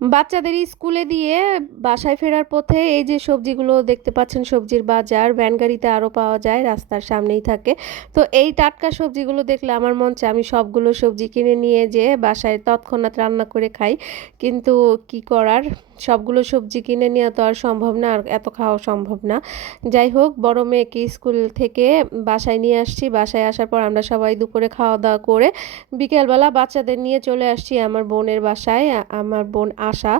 বাচ্চাদের স্কুলে দিয়ে বাসায় ফেরার পথে এই যে সবজিগুলো দেখতে পাচ্ছেন, সবজির বাজার ভ্যান গাড়িতে আরও পাওয়া যায়, রাস্তার সামনেই থাকে। তো এই টাটকা সবজিগুলো দেখলে আমার মন চায় আমি সবগুলো সবজি কিনে নিয়ে যেয়ে বাসায় তৎক্ষণাৎ রান্না করে খাই। কিন্তু কি করার, সবগুলো সবজি কিনে নেওয়া তো আর সম্ভব না, আর এত খাওয়া সম্ভব না। যাই হোক, বড় মেয়েকে স্কুল থেকে বাসায় নিয়ে আসছি। বাসায় আসার পর আমরা সবাই দুপুরে খাওয়া দাওয়া করে বিকেলবেলা বাচ্চাদের নিয়ে চলে আসছি আমার বোনের বাসায়। আমার বোন আশা,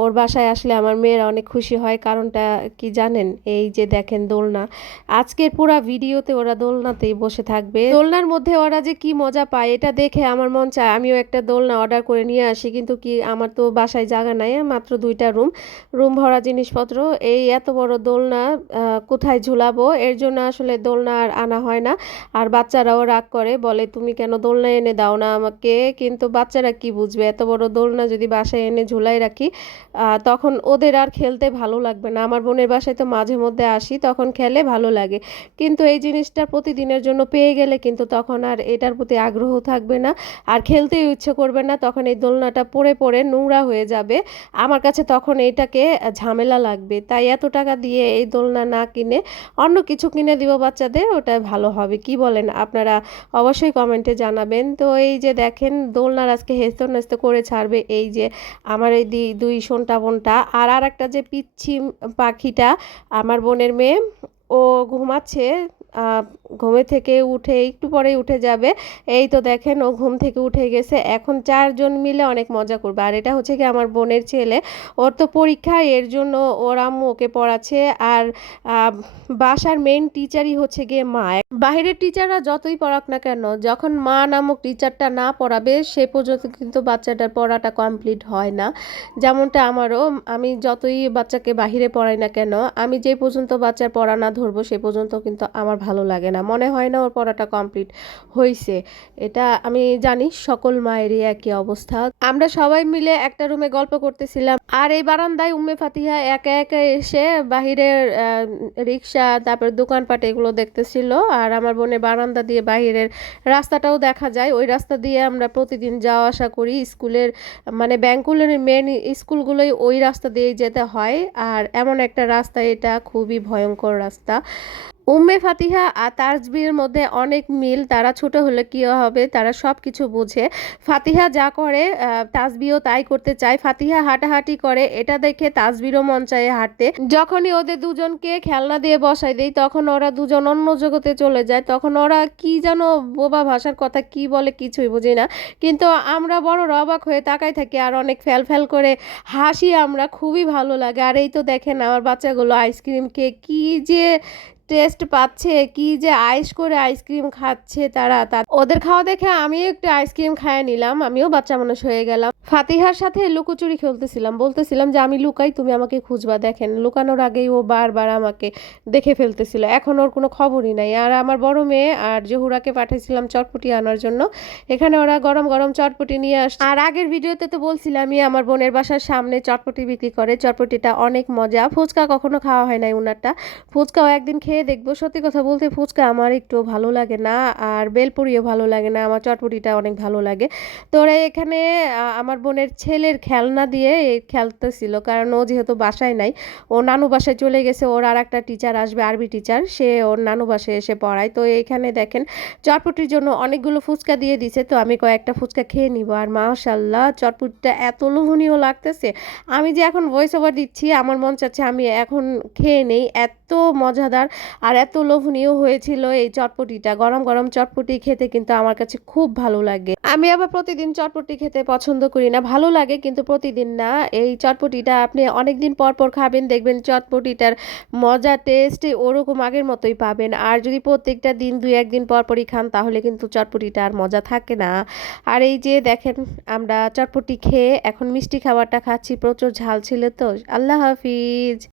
ওর বাসায় আসলে আমার মেয়েরা অনেক খুশি হয়। কারণটা কি জানেন? এই যে দেখেন দোলনা, আজকের পুরা ভিডিওতে ওরা দোলনাতেই বসে থাকবে। দোলনার মধ্যে ওরা যে কি মজা পায় এটা দেখে আমার মন চায় আমিও একটা দোলনা অর্ডার করে নিয়ে আসি। কিন্তু কি, আমার তো বাসায় জায়গা নাই, মাত্র 2টা রুম, রুম ভরা জিনিসপত্র, এই এত বড় দোলনা কোথায় ঝুলাবো? এর জন্য আসলে দোলনা আর আনা হয় না। আর বাচ্চারাও রাগ করে, বলে তুমি কেন দোলনা এনে দাও না আমাকে। কিন্তু বাচ্চারা কি বুঝবে, এত বড় দোলনা যদি বাসায় এনে ঝুলাই রাখি তখন ওদের আর খেলতে ভালো লাগবে না। আমার বোনের বাসায় তো মাঝে মধ্যে আসি, তখন খেলে ভালো লাগে। কিন্তু এই জিনিসটা প্রতিদিনের জন্য পেয়ে গেলে কিন্তু তখন আর এটার প্রতি আগ্রহ থাকবে না, আর খেলতেও ইচ্ছে করবে না। তখন এই দোলনাটা পড়ে পড়ে নোংরা হয়ে যাবে, আমার কাছে তখন এইটাকে ঝামেলা লাগবে। তাই এত টাকা দিয়ে এই দোলনা না কিনে অন্য কিছু কিনে দিব বাচ্চাদের, ওটা ভালো হবে। কি বলেন আপনারা? অবশ্যই কমেন্টে জানাবেন। তো এই যে দেখেন দোলনার আজকে হেসতে নেস্তে করে ছাড়বে এই যে আমার এই দুই সোনটা বোনটা। আর একটা যে পিচ্ছি পাখিটা, আমার বোনের মেয়ে, ও ঘুমাচ্ছে। আহ, ঘুমে থেকে উঠে একটু পরেই উঠে যাবে। এই তো দেখেন ও ঘুম থেকে উঠে গেছে। এখন 4জন মিলে অনেক মজা করবে। আর এটা হচ্ছে কি আমার বোনের ছেলে, ওর তো পরীক্ষা, এর জন্য ওর আম্মু ওকে পড়াচ্ছে। আর আহ, বাসার মেইন টিচারই হচ্ছে গিয়ে মা। বাইরের টিচাররা যতই পড়াক না কেন, যখন মা নামক টিচারটা না পড়াবে সে পর্যন্ত কিন্তু বাচ্চাটার পড়াটা কমপ্লিট হয় না। যেমনটা আমারও, আমি যতই বাচ্চাকে বাহিরে পড়াই না কেন, আমি যে পর্যন্ত বাচ্চার পড়া না ধরবো সে পর্যন্ত কিন্তু আমার ভালো লাগে না, মনে হয় না ওর পড়াটা কমপ্লিট হয়েছে। এটা আমি জানি সকল মায়েরই একই অবস্থা। আমরা সবাই মিলে একটা রুমে গল্প করতেছিলাম, আর এই বারান্দায় উম্মে ফাতিহা একা একা এসে বাহিরের রিক্সা, তারপর দোকানপাট এগুলো দেখতেছিল। আর আমার বোনের বারান্দা দিয়ে বাহিরের রাস্তাটাও দেখা যায়, ওই রাস্তা দিয়ে আমরা প্রতিদিন যাওয়া আসা করি স্কুলের, মানে ব্যাংকুলের মেন স্কুলগুলোই ওই রাস্তা দিয়েই যেতে হয়। আর এমন একটা রাস্তা, এটা খুবই ভয়ঙ্কর রাস্তা। উম্মে ফাতিহা আর তাসবিহের মধ্যে অনেক মিল। তারা ছোট হলে কি হবে, তারা সব কিছু বোঝে। ফাতিহা যা করে তাসবিহও তাই করতে চায়। ফাতিহা হাঁটাহাঁটি করে, এটা দেখে তাসবিরও মন চায় হাঁটতে। যখনই ওদের দুজনকে খেলনা দিয়ে বসাই দেই তখন ওরা দুজন অন্য জগতে চলে যায়। তখন ওরা কি যেন বোবা ভাষার কথা কি বলে কিছুই বুঝি না। কিন্তু আমরা বড় অবাক হয়ে তাকাই থাকি আর অনেক ফ্যাল ফ্যাল করে হাসি আমরা, খুবই ভালো লাগে। আর এই তো দেখেন আমার বাচ্চাগুলো আইসক্রিম খেয়ে কি যে টেস্ট পাচ্ছে, কি যে আইস করে আইসক্রিম খাচ্ছে তারা। ওদের খাওয়া দেখে আমিও একটু আইসক্রিম খাইয়ে নিলাম, আমিও বাচ্চা মানুষ হয়ে গেলাম। ফাতিহার সাথে লুকোচুরি খেলতেছিলাম, বলতেছিলাম যে আমি লুকাই, তুমি আমাকে খুঁজবা। দেখেন লুকানোর আগেই ও বারবার আমাকে দেখে ফেলতেছিল, এখন ওর কোনো খবরই নাই। আর আমার বড় মেয়ে আর জহুরাকে পাঠিয়েছিলাম চটপটি আনার জন্য, এখানে ওরা গরম গরম চটপটি নিয়ে আসছে। আর আগের ভিডিওতে তো বলছিলামই আমার বোনের বাসার সামনে চটপটি বিক্রি করে, চটপটিটা অনেক মজা। ফুচকা কখনো খাওয়া হয় নাই উনারটা, ফুচকাও একদিন খেয়ে দেখবো। সত্যি কথা বলতে ফুচকা আমার একটু ভালো লাগে না, আর বেলপুরিও ভালো লাগে না, আমার চটপটিটা অনেক ভালো লাগে। তো ওরা এখানে আমার বোনের ছেলের খেলনা দিয়ে খেলতেছিল, কারণ ও যেহেতু বাসায় নাই, ও নানু বাসায় চলে গেছে। ওর আর একটা টিচার আসবে, আরবি টিচার, সে ওর নানু বাসায় এসে পড়ায়। তো এইখানে দেখেন চটপটির জন্য অনেকগুলো ফুচকা দিয়ে দিছে, তো আমি কয়েকটা ফুচকা খেয়ে নিব। আর মাশাআল্লাহ চটপটিটা এত লোভনীয় লাগতেছে, আমি যে এখন ভয়েস ওভার দিচ্ছি আমার মন চাচ্ছে আমি এখন খেয়ে নেই, এত মজাদার আর এত লোভনীয় হয়েছিল এই চটপটিটা। গরম গরম চটপটি খেতে কিন্তু আমার কাছে খুব ভালো লাগে। আমি আবার প্রতিদিন চটপটি খেতে পছন্দ করি না, ভালো লাগে কিন্তু প্রতিদিন না। এই চটপটিটা আপনি অনেকদিন পর পর খাবেন, দেখবেন চটপটিটার মজা টেস্ট ওরকম আগের মতোই পাবেন। আর যদি প্রত্যেকটা দিন 2-1 দিন পর পরই খান তাহলে কিন্তু চটপটিটা আর মজা থাকে না। আর এই যে দেখেন আমরা চটপটি খেয়ে এখন মিষ্টি খাবারটা খাচ্ছি, প্রচুর ঝাল ছিল তো। আল্লাহ হাফিজ।